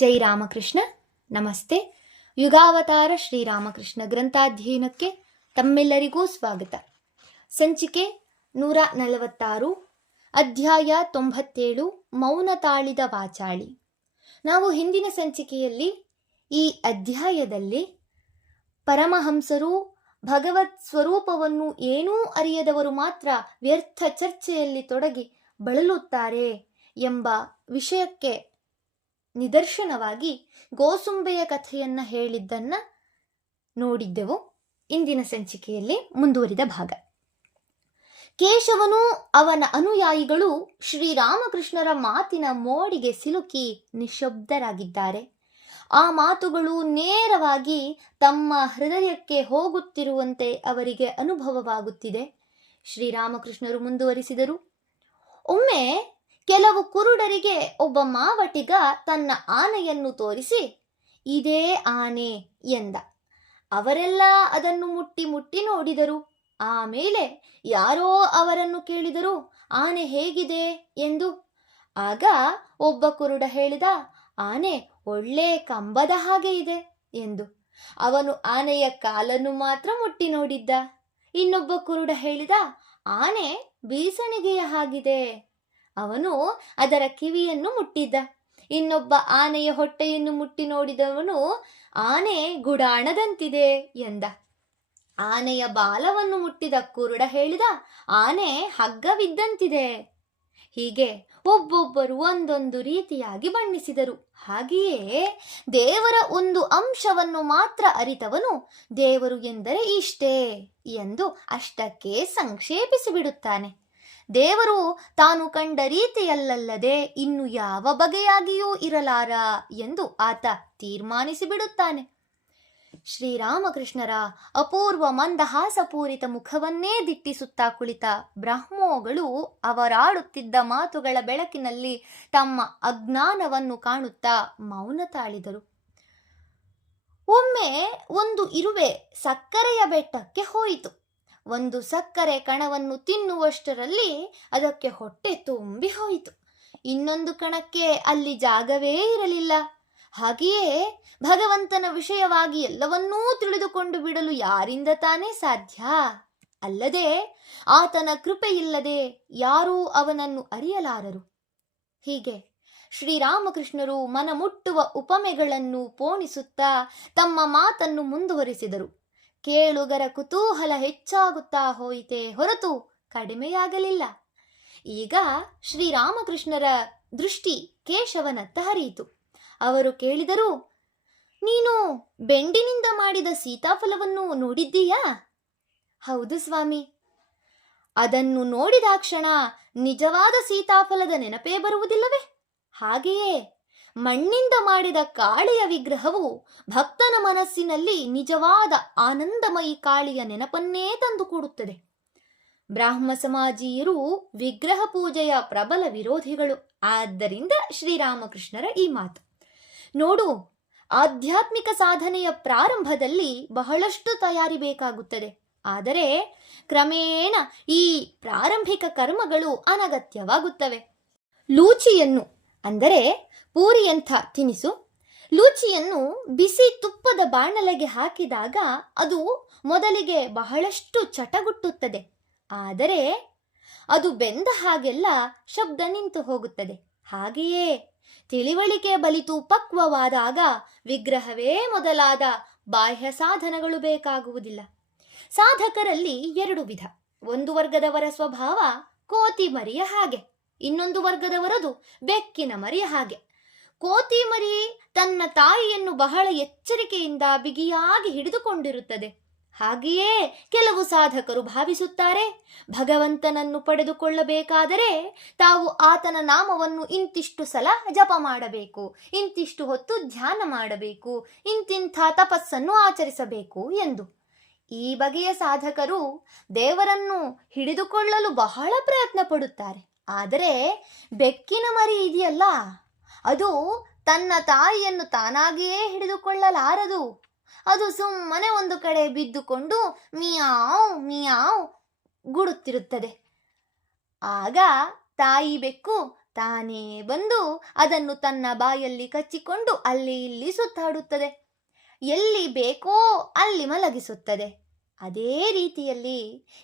ಜೈ ರಾಮಕೃಷ್ಣ. ನಮಸ್ತೆ. ಯುಗಾವತಾರ ಶ್ರೀರಾಮಕೃಷ್ಣ ಗ್ರಂಥಾಧ್ಯಯನಕ್ಕೆ ತಮ್ಮೆಲ್ಲರಿಗೂ ಸ್ವಾಗತ. ಸಂಚಿಕೆ 146, ಅಧ್ಯಾಯ 97, ಮೌನ ತಾಳಿದ ವಾಚಾಳಿ. ನಾವು ಹಿಂದಿನ ಸಂಚಿಕೆಯಲ್ಲಿ ಈ ಅಧ್ಯಾಯದಲ್ಲಿ ಪರಮಹಂಸರು ಭಗವತ್ ಸ್ವರೂಪವನ್ನು ಏನೂ ಅರಿಯದವರು ಮಾತ್ರ ವ್ಯರ್ಥ ಚರ್ಚೆಯಲ್ಲಿ ತೊಡಗಿ ಬಳಲುತ್ತಾರೆ ಎಂಬ ವಿಷಯಕ್ಕೆ ನಿದರ್ಶನವಾಗಿ ಗೋಸುಂಬೆಯ ಕಥೆಯನ್ನು ಹೇಳಿದ್ದನ್ನ ನೋಡಿದ್ದೆವು. ಇಂದಿನ ಸಂಚಿಕೆಯಲ್ಲಿ ಮುಂದುವರಿದ ಭಾಗ. ಕೇಶವನು ಅವನ ಅನುಯಾಯಿಗಳು ಶ್ರೀರಾಮಕೃಷ್ಣರ ಮಾತಿನ ಮೋಡಿಗೆ ಸಿಲುಕಿ ನಿಶ್ಶಬ್ದರಾಗಿದ್ದಾರೆ. ಆ ಮಾತುಗಳು ನೇರವಾಗಿ ತಮ್ಮ ಹೃದಯಕ್ಕೆ ಹೋಗುತ್ತಿರುವಂತೆ ಅವರಿಗೆ ಅನುಭವವಾಗುತ್ತಿದೆ. ಶ್ರೀರಾಮಕೃಷ್ಣರು ಮುಂದುವರಿಸಿದರು. ಒಮ್ಮೆ ಕೆಲವು ಕುರುಡರಿಗೆ ಒಬ್ಬ ಮಾವಟಿಗ ತನ್ನ ಆನೆಯನ್ನು ತೋರಿಸಿ, ಇದೇ ಆನೆ ಎಂದ. ಅವರೆಲ್ಲ ಅದನ್ನು ಮುಟ್ಟಿ ಮುಟ್ಟಿ ನೋಡಿದರು. ಆಮೇಲೆ ಯಾರೋ ಅವರನ್ನು ಕೇಳಿದರು, ಆನೆ ಹೇಗಿದೆ ಎಂದು. ಆಗ ಒಬ್ಬ ಕುರುಡ ಹೇಳಿದ, ಆನೆ ಒಳ್ಳೆ ಕಂಬದ ಹಾಗೆ ಇದೆ ಎಂದು. ಅವನು ಆನೆಯ ಕಾಲನ್ನು ಮಾತ್ರ ಮುಟ್ಟಿ ನೋಡಿದ್ದ. ಇನ್ನೊಬ್ಬ ಕುರುಡ ಹೇಳಿದ, ಆನೆ ಬೀಸಣಿಗೆಯ ಹಾಗಿದೆ. ಅವನು ಅದರ ಕಿವಿಯನ್ನು ಮುಟ್ಟಿದ್ದ. ಇನ್ನೊಬ್ಬ ಆನೆಯ ಹೊಟ್ಟೆಯನ್ನು ಮುಟ್ಟಿ ನೋಡಿದವನು, ಆನೆ ಗುಡಾಣದಂತಿದೆ ಎಂದ. ಆನೆಯ ಬಾಲವನ್ನು ಮುಟ್ಟಿದ ಕುರುಡ ಹೇಳಿದ, ಆನೆ ಹಗ್ಗವಿದ್ದಂತಿದೆ. ಹೀಗೆ ಒಬ್ಬೊಬ್ಬರು ಒಂದೊಂದು ರೀತಿಯಾಗಿ ಬಣ್ಣಿಸಿದರು. ಹಾಗೆಯೇ ದೇವರ ಒಂದು ಅಂಶವನ್ನು ಮಾತ್ರ ಅರಿತವನು, ದೇವರು ಎಂದರೆ ಇಷ್ಟೇ ಎಂದು ಅಷ್ಟಕ್ಕೆ ಸಂಕ್ಷೇಪಿಸಿ ಬಿಡುತ್ತಾನೆ. ದೇವರು ತಾನು ಕಂಡ ರೀತಿಯಲ್ಲದೆ ಇನ್ನು ಯಾವ ಬಗೆಯಾಗಿಯೂ ಇರಲಾರ ಎಂದು ಆತ ತೀರ್ಮಾನಿಸಿ ಬಿಡುತ್ತಾನೆ. ಶ್ರೀರಾಮಕೃಷ್ಣರ ಅಪೂರ್ವ ಮಂದಹಾಸಪೂರಿತ ಮುಖವನ್ನೇ ದಿಟ್ಟಿಸುತ್ತಾ ಕುಳಿತ ಬ್ರಾಹ್ಮೋಗಳು ಅವರಾಡುತ್ತಿದ್ದ ಮಾತುಗಳ ಬೆಳಕಿನಲ್ಲಿ ತಮ್ಮ ಅಜ್ಞಾನವನ್ನು ಕಾಣುತ್ತಾ ಮೌನ ತಾಳಿದರು. ಒಮ್ಮೆ ಒಂದು ಇರುವೆ ಸಕ್ಕರೆಯ ಬೆಟ್ಟಕ್ಕೆ ಹೋಯಿತು. ಒಂದು ಸಕ್ಕರೆ ಕಣವನ್ನು ತಿನ್ನುವಷ್ಟರಲ್ಲಿ ಅದಕ್ಕೆ ಹೊಟ್ಟೆ ತುಂಬಿ ಹೋಯಿತು. ಇನ್ನೊಂದು ಕಣಕ್ಕೆ ಅಲ್ಲಿ ಜಾಗವೇ ಇರಲಿಲ್ಲ. ಹಾಗೆಯೇ ಭಗವಂತನ ವಿಷಯವಾಗಿ ಎಲ್ಲವನ್ನೂ ತಿಳಿದುಕೊಂಡು ಬಿಡಲು ಯಾರಿಂದ ತಾನೇ ಸಾಧ್ಯ? ಅಲ್ಲದೆ ಆತನ ಕೃಪೆಯಿಲ್ಲದೆ ಯಾರೂ ಅವನನ್ನು ಅರಿಯಲಾರರು. ಹೀಗೆ ಶ್ರೀರಾಮಕೃಷ್ಣರು ಮನಮುಟ್ಟುವ ಉಪಮೆಗಳನ್ನು ಪೋಣಿಸುತ್ತಾ ತಮ್ಮ ಮಾತನ್ನು ಮುಂದುವರಿಸಿದರು. ಕೇಳುಗರ ಕುತೂಹಲ ಹೆಚ್ಚಾಗುತ್ತಾ ಹೋಯಿತೇ ಹೊರತು ಕಡಿಮೆಯಾಗಲಿಲ್ಲ. ಈಗ ಶ್ರೀರಾಮಕೃಷ್ಣರ ದೃಷ್ಟಿ ಕೇಶವನತ್ತ ಹರಿಯಿತು. ಅವರು ಕೇಳಿದರು, ನೀನು ಬೆಂಡಿನಿಂದ ಮಾಡಿದ ಸೀತಾಫಲವನ್ನು ನೋಡಿದ್ದೀಯಾ? ಹೌದು ಸ್ವಾಮಿ. ಅದನ್ನು ನೋಡಿದಾಕ್ಷಣ ನಿಜವಾದ ಸೀತಾಫಲದ ನೆನಪೇ ಬರುವುದಿಲ್ಲವೇ? ಹಾಗೆಯೇ ಮಣ್ಣಿಂದ ಮಾಡಿದ ಕಾಳಿಯ ವಿಗ್ರಹವು ಭಕ್ತನ ಮನಸ್ಸಿನಲ್ಲಿ ನಿಜವಾದ ಆನಂದಮಯಿ ಕಾಳಿಯ ನೆನಪನ್ನೇ ತಂದುಕೊಡುತ್ತದೆ. ಬ್ರಾಹ್ಮ ಸಮಾಜೀಯರು ವಿಗ್ರಹ ಪೂಜೆಯ ಪ್ರಬಲ ವಿರೋಧಿಗಳು. ಆದ್ದರಿಂದ ಶ್ರೀರಾಮಕೃಷ್ಣರ ಈ ಮಾತು. ನೋಡು, ಆಧ್ಯಾತ್ಮಿಕ ಸಾಧನೆಯ ಪ್ರಾರಂಭದಲ್ಲಿ ಬಹಳಷ್ಟು ತಯಾರಿ ಬೇಕಾಗುತ್ತದೆ. ಆದರೆ ಕ್ರಮೇಣ ಈ ಪ್ರಾರಂಭಿಕ ಕರ್ಮಗಳು ಅನಗತ್ಯವಾಗುತ್ತವೆ. ಲೂಚಿಯನ್ನು ಅಂದರೆ ಪೂರಿಯಂಥ ತಿನಿಸು, ಲೂಚಿಯನ್ನು ಬಿಸಿ ತುಪ್ಪದ ಬಾಣಲೆಗೆ ಹಾಕಿದಾಗ ಅದು ಮೊದಲಿಗೆ ಬಹಳಷ್ಟು ಚಟಗುಟ್ಟುತ್ತದೆ. ಆದರೆ ಅದು ಬೆಂದ ಹಾಗೆಲ್ಲ ಶಬ್ದ ನಿಂತು ಹೋಗುತ್ತದೆ. ಹಾಗೆಯೇ ತಿಳಿವಳಿಕೆ ಬಲಿತು ಪಕ್ವವಾದಾಗ ವಿಗ್ರಹವೇ ಮೊದಲಾದ ಬಾಹ್ಯ ಸಾಧನಗಳು ಬೇಕಾಗುವುದಿಲ್ಲ. ಸಾಧಕರಲ್ಲಿ ಎರಡು ವಿಧ. ಒಂದು ವರ್ಗದವರ ಸ್ವಭಾವ ಕೋತಿ ಮರಿಯ ಹಾಗೆ, ಇನ್ನೊಂದು ವರ್ಗದವರದು ಬೆಕ್ಕಿನ ಮರಿಯ ಹಾಗೆ. ಕೋತಿ ಮರಿ ತನ್ನ ತಾಯಿಯನ್ನು ಬಹಳ ಎಚ್ಚರಿಕೆಯಿಂದ ಬಿಗಿಯಾಗಿ ಹಿಡಿದುಕೊಂಡಿರುತ್ತದೆ. ಹಾಗೆಯೇ ಕೆಲವು ಸಾಧಕರು ಭಾವಿಸುತ್ತಾರೆ, ಭಗವಂತನನ್ನು ಪಡೆದುಕೊಳ್ಳಬೇಕಾದರೆ ತಾವು ಆತನ ನಾಮವನ್ನು ಇಂತಿಷ್ಟು ಸಲ ಜಪ ಮಾಡಬೇಕು, ಇಂತಿಷ್ಟು ಹೊತ್ತು ಧ್ಯಾನ ಮಾಡಬೇಕು, ಇಂತಿಂಥ ತಪಸ್ಸನ್ನು ಆಚರಿಸಬೇಕು ಎಂದು. ಈ ಬಗೆಯ ಸಾಧಕರು ದೇವರನ್ನು ಹಿಡಿದುಕೊಳ್ಳಲು ಬಹಳ ಪ್ರಯತ್ನ ಪಡುತ್ತಾರೆ. ಆದರೆ ಬೆಕ್ಕಿನ ಮರಿ ಇದೆಯಲ್ಲ, ಅದು ತನ್ನ ತಾಯಿಯನ್ನು ತಾನಾಗಿಯೇ ಹಿಡಿದುಕೊಳ್ಳಲಾರದು. ಅದು ಸುಮ್ಮನೆ ಒಂದು ಕಡೆ ಬಿದ್ದುಕೊಂಡು ಮಿಯಾವ್ ಮಿಯಾವ್ ಗುಡುತ್ತಿರುತ್ತದೆ. ಆಗ ತಾಯಿ ಬೆಕ್ಕು ತಾನೇ ಬಂದು ಅದನ್ನು ತನ್ನ ಬಾಯಲ್ಲಿ ಕಚ್ಚಿಕೊಂಡು ಅಲ್ಲಿ ಇಲ್ಲಿ ಸುತ್ತಾಡುತ್ತದೆ. ಎಲ್ಲಿ ಬೇಕೋ ಅಲ್ಲಿ ಮಲಗಿಸುತ್ತದೆ. ಅದೇ ರೀತಿಯಲ್ಲಿ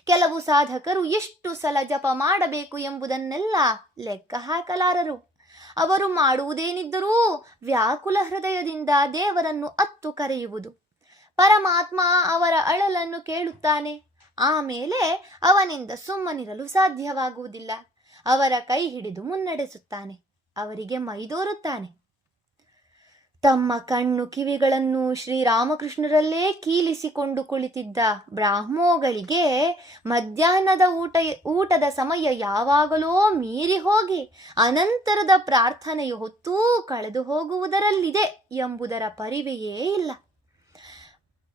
ಕೆಲವು ಸಾಧಕರು ಎಷ್ಟು ಸಲ ಜಪ ಮಾಡಬೇಕು ಎಂಬುದನ್ನೆಲ್ಲ ಲೆಕ್ಕ ಹಾಕಲಾರರು. ಅವರು ಮಾಡುವುದೇನಿದ್ದರೂ ವ್ಯಾಕುಲ ಹೃದಯದಿಂದ ದೇವರನ್ನು ಅತ್ತು ಕರೆಯುವುದು. ಪರಮಾತ್ಮ ಅವರ ಅಳಲನ್ನು ಕೇಳುತ್ತಾನೆ. ಆಮೇಲೆ ಅವನಿಂದ ಸುಮ್ಮನಿರಲು ಸಾಧ್ಯವಾಗುವುದಿಲ್ಲ. ಅವರ ಕೈ ಹಿಡಿದು ಮುನ್ನಡೆಸುತ್ತಾನೆ. ಅವರಿಗೆ ಮೈದೋರುತ್ತಾನೆ. ತಮ್ಮ ಕಣ್ಣು ಕಿವಿಗಳನ್ನು ಶ್ರೀರಾಮಕೃಷ್ಣರಲ್ಲೇ ಕೀಲಿಸಿಕೊಂಡು ಕುಳಿತಿದ್ದ ಬ್ರಾಹ್ಮೋಗಳಿಗೆ ಮಧ್ಯಾಹ್ನದ ಊಟದ ಸಮಯ ಯಾವಾಗಲೋ ಮೀರಿ ಹೋಗಿ ಅನಂತರದ ಪ್ರಾರ್ಥನೆಯ ಹೊತ್ತೂ ಕಳೆದು ಹೋಗುವುದರಲ್ಲಿದೆ ಎಂಬುದರ ಪರಿವೆಯೇ ಇಲ್ಲ.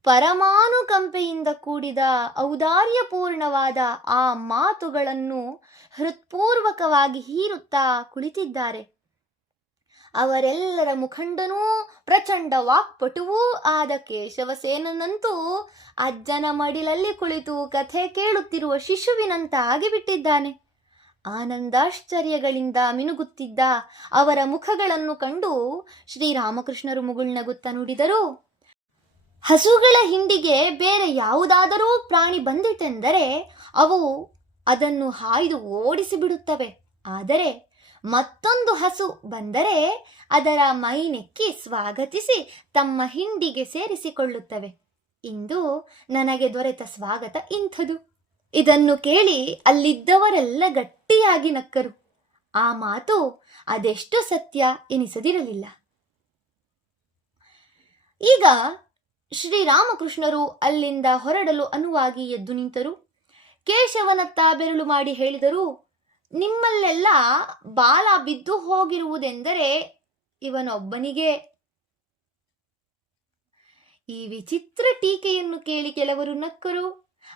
ಪರಮಾನುಕಂಪೆಯಿಂದ ಕೂಡಿದ ಔದಾರ್ಯಪೂರ್ಣವಾದ ಆ ಮಾತುಗಳನ್ನು ಹೃತ್ಪೂರ್ವಕವಾಗಿ ಹೀರುತ್ತಾ ಕುಳಿತಿದ್ದಾರೆ. ಅವರೆಲ್ಲರ ಮುಖಂಡನೂ ಪ್ರಚಂಡ ವಾಕ್ಪಟುವೂ ಆದ ಕೇಶವಸೇನನಂತೂ ಅಜ್ಜನ ಮಡಿಲಲ್ಲಿ ಕುಳಿತು ಕಥೆ ಕೇಳುತ್ತಿರುವ ಶಿಶುವಿನಂತಾಗಿ ಬಿಟ್ಟಿದ್ದಾನೆ. ಆನಂದಾಶ್ಚರ್ಯಗಳಿಂದ ಮಿನುಗುತ್ತಿದ್ದ ಅವರ ಮುಖಗಳನ್ನು ಕಂಡು ಶ್ರೀರಾಮಕೃಷ್ಣರು ಮುಗುಳ್ನಗುತ್ತಾ ನುಡಿದರು, ಹಸುಗಳ ಹಿಂಡಿಗೆ ಬೇರೆ ಯಾವುದಾದರೂ ಪ್ರಾಣಿ ಬಂದಿತೆಂದರೆ ಅವು ಅದನ್ನು ಹಾಯ್ದು ಓಡಿಸಿಬಿಡುತ್ತವೆ. ಆದರೆ ಮತ್ತೊಂದು ಹಸು ಬಂದರೆ ಅದರ ಮೈನೆಕ್ಕಿ ಸ್ವಾಗತಿಸಿ ತಮ್ಮ ಹಿಂಡಿಗೆ ಸೇರಿಸಿಕೊಳ್ಳುತ್ತವೆ. ಇಂದು ನನಗೆ ದೊರೆತ ಸ್ವಾಗತ ಇಂಥದು. ಇದನ್ನು ಕೇಳಿ ಅಲ್ಲಿದ್ದವರೆಲ್ಲ ಗಟ್ಟಿಯಾಗಿ ನಕ್ಕರು. ಆ ಮಾತು ಅದೆಷ್ಟು ಸತ್ಯ ಎನಿಸದಿರಲಿಲ್ಲ. ಈಗ ಶ್ರೀರಾಮಕೃಷ್ಣರು ಅಲ್ಲಿಂದ ಹೊರಡಲು ಅನುವಾಗಿ ಎದ್ದು ನಿಂತರು. ಕೇಶವನತ್ತ ಬೆರಳು ಮಾಡಿ ಹೇಳಿದರು, ನಿಮ್ಮಲ್ಲೆಲ್ಲ ಬಾಲ ಬಿದ್ದು ಹೋಗಿರುವುದೆಂದರೆ ಇವನೊಬ್ಬನಿಗೆ. ಈ ವಿಚಿತ್ರ ಟೀಕೆಯನ್ನು ಕೇಳಿ ಕೆಲವರು ನಕ್ಕರು.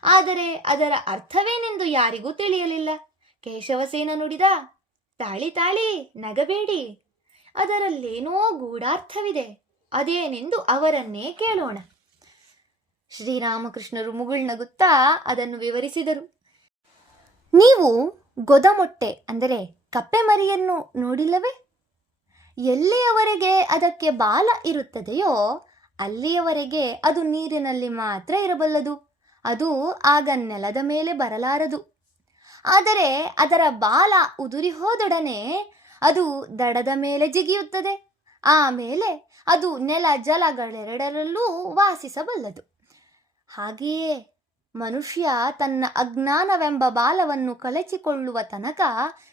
ಆದರೆ ಅದರ ಅರ್ಥವೇನೆಂದು ಯಾರಿಗೂ ತಿಳಿಯಲಿಲ್ಲ. ಕೇಶವಸೇನ ನುಡಿದ, ತಾಳಿ ತಾಳಿ ನಗಬೇಡಿ, ಅದರಲ್ಲೇನೋ ಗೂಢಾರ್ಥವಿದೆ. ಅದೇನೆಂದು ಅವರನ್ನೇ ಕೇಳೋಣ. ಶ್ರೀರಾಮಕೃಷ್ಣರು ಮುಗುಳ್ನಗುತ್ತಾ ಅದನ್ನು ವಿವರಿಸಿದರು. ನೀವು ಗೊದಮೊಟ್ಟೆ ಅಂದರೆ ಕಪ್ಪೆ ಮರಿಯನ್ನು ನೋಡಿಲ್ಲವೇ? ಎಲ್ಲಿಯವರೆಗೆ ಅದಕ್ಕೆ ಬಾಲ ಇರುತ್ತದೆಯೋ ಅಲ್ಲಿಯವರೆಗೆ ಅದು ನೀರಿನಲ್ಲಿ ಮಾತ್ರ ಇರಬಲ್ಲದು. ಅದು ಆಗ ನೆಲದ ಮೇಲೆ ಬರಲಾರದು. ಆದರೆ ಅದರ ಬಾಲ ಉದುರಿ ಹೋದೊಡನೆ ಅದು ದಡದ ಮೇಲೆ ಜಿಗಿಯುತ್ತದೆ. ಆಮೇಲೆ ಅದು ನೆಲ ಜಲಗಳೆರಡರಲ್ಲೂ ವಾಸಿಸಬಲ್ಲದು. ಹಾಗೆಯೇ ಮನುಷ್ಯ ತನ್ನ ಅಜ್ಞಾನವೆಂಬ ಬಾಲವನ್ನು ಕಳಚಿಕೊಳ್ಳುವ ತನಕ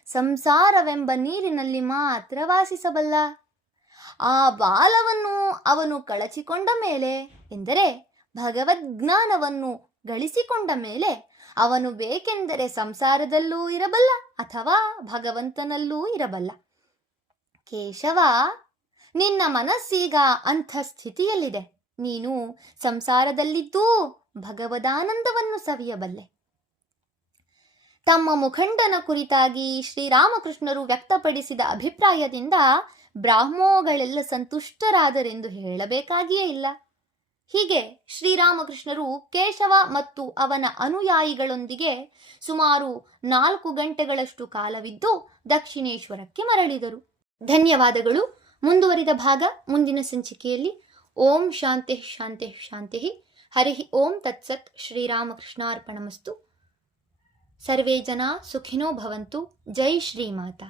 ಸಂಸಾರವೆಂಬ ನೀರಿನಲ್ಲಿ ಮಾತ್ರ ವಾಸಿಸಬಲ್ಲ. ಆ ಬಾಲವನ್ನು ಅವನು ಕಳಚಿಕೊಂಡ ಮೇಲೆ ಎಂದರೆ ಭಗವದ್ಜ್ಞಾನವನ್ನು ಗಳಿಸಿಕೊಂಡ ಮೇಲೆ ಅವನು ಬೇಕೆಂದರೆ ಸಂಸಾರದಲ್ಲೂ ಇರಬಲ್ಲ ಅಥವಾ ಭಗವಂತನಲ್ಲೂ ಇರಬಲ್ಲ. ಕೇಶವ, ನಿನ್ನ ಮನಸ್ಸೀಗ ಅಂಥ ಸ್ಥಿತಿಯಲ್ಲಿದೆ. ನೀನು ಸಂಸಾರದಲ್ಲಿದ್ದೂ ಭಗವದಾನಂದವನ್ನು ಸವಿಯಬಲ್ಲೆ. ತಮ್ಮ ಮುಖಂಡನ ಕುರಿತಾಗಿ ಶ್ರೀರಾಮಕೃಷ್ಣರು ವ್ಯಕ್ತಪಡಿಸಿದ ಅಭಿಪ್ರಾಯದಿಂದ ಬ್ರಾಹ್ಮೋಗಳೆಲ್ಲ ಸಂತುಷ್ಟರಾದರೆಂದು ಹೇಳಬೇಕಾಗಿಯೇ ಇಲ್ಲ. ಹೀಗೆ ಶ್ರೀರಾಮಕೃಷ್ಣರು ಕೇಶವ ಮತ್ತು ಅವನ ಅನುಯಾಯಿಗಳೊಂದಿಗೆ ಸುಮಾರು 4 ಗಂಟೆಗಳಷ್ಟು ಕಾಲವಿದ್ದು ದಕ್ಷಿಣೇಶ್ವರಕ್ಕೆ ಮರಳಿದರು. ಧನ್ಯವಾದಗಳು. ಮುಂದುವರಿದ ಭಾಗ ಮುಂದಿನ ಸಂಚಿಕೆಯಲ್ಲಿ. ಓಂ ಶಾಂತಿ ಶಾಂತಿ ಶಾಂತಿ. ಹರಿ ಓಂ ತತ್ಸತ್. ಶ್ರೀರಾಮಕೃಷ್ಣಾರ್ಪಣಮಸ್ತು. ಸರ್ವೇ ಜನ ಸುಖಿನೋ ಭವಂತು. ಜೈ ಶ್ರೀಮಾತಾ.